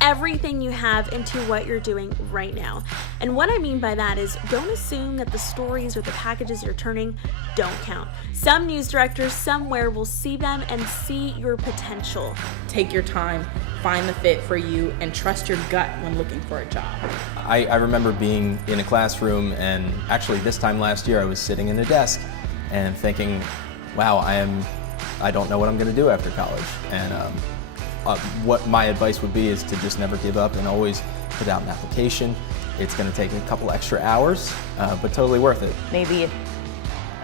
everything you have into what you're doing right now. And what I mean by that is, don't assume that the stories or the packages you're turning don't count. Some news directors somewhere will see them and see your potential. Take your time, find the fit for you, and trust your gut when looking for a job. I remember being in a classroom, and actually this time last year I was sitting in a desk and thinking, wow, I don't know what I'm going to do after college. And what my advice would be is to just never give up and always put out an application. It's going to take a couple extra hours, but totally worth it. Maybe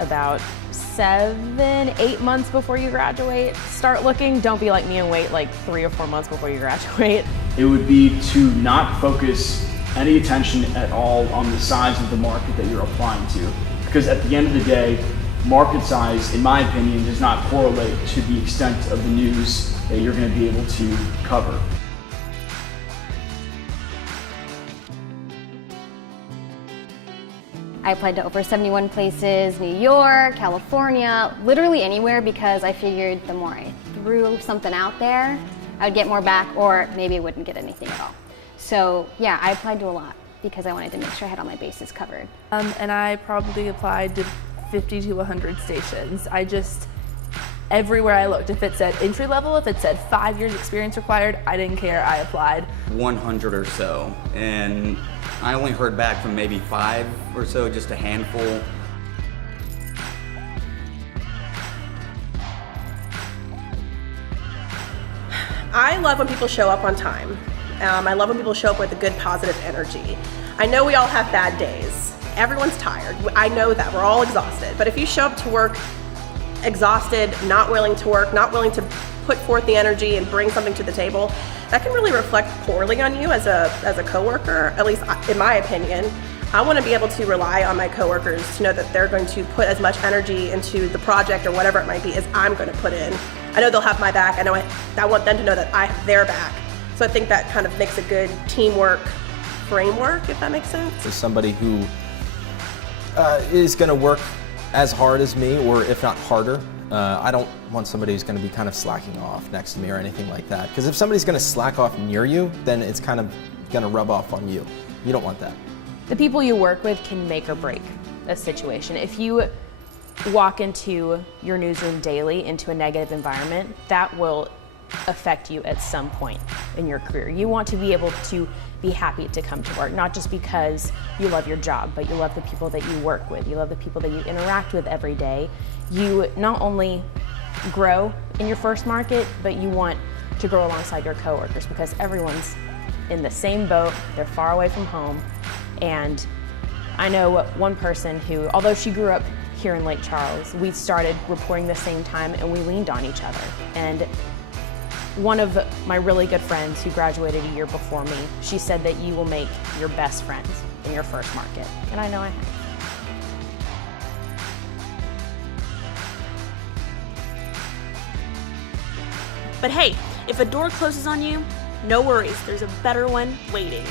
about 7-8 months before you graduate, start looking. Don't be like me and wait like 3 or 4 months before you graduate. It would be to not focus any attention at all on the size of the market that you're applying to. Because at the end of the day, market size, in my opinion, does not correlate to the extent of the news that you're going to be able to cover. I applied to over 71 places, New York, California, literally anywhere, because I figured the more I threw something out there, I would get more back, or maybe I wouldn't get anything at all. So yeah, I applied to a lot because I wanted to make sure I had all my bases covered. And I probably applied to 50 to 100 stations. Everywhere I looked, if it said entry level, if it said 5 years experience required, I didn't care, I applied. 100 or so, and I only heard back from maybe 5 or so, just a handful. I love when people show up on time. I love when people show up with a good positive energy. I know we all have bad days. Everyone's tired. I know that. We're all exhausted. But if you show up to work exhausted, not willing to work, not willing to put forth the energy and bring something to the table, that can really reflect poorly on you as a coworker, at least in my opinion. I want to be able to rely on my coworkers to know that they're going to put as much energy into the project or whatever it might be as I'm going to put in. I know they'll have my back. I want them to know that I have their back. So I think that kind of makes a good teamwork framework, if that makes sense. As somebody who is going to work as hard as me, or if not harder, I don't want somebody who's going to be kind of slacking off next to me or anything like that. Because if somebody's going to slack off near you, then it's kind of going to rub off on you. You don't want that. The people you work with can make or break a situation. If you walk into your newsroom daily into a negative environment, that will affect you at some point in your career. You want to be able to be happy to come to work, not just because you love your job, but you love the people that you work with, you love the people that you interact with every day. You not only grow in your first market, but you want to grow alongside your coworkers, because everyone's in the same boat, they're far away from home. And I know one person who, although she grew up here in Lake Charles, we started reporting the same time and we leaned on each other. And one of my really good friends who graduated a year before me, she said that you will make your best friends in your first market. And I know I have. But hey, if a door closes on you, no worries, there's a better one waiting.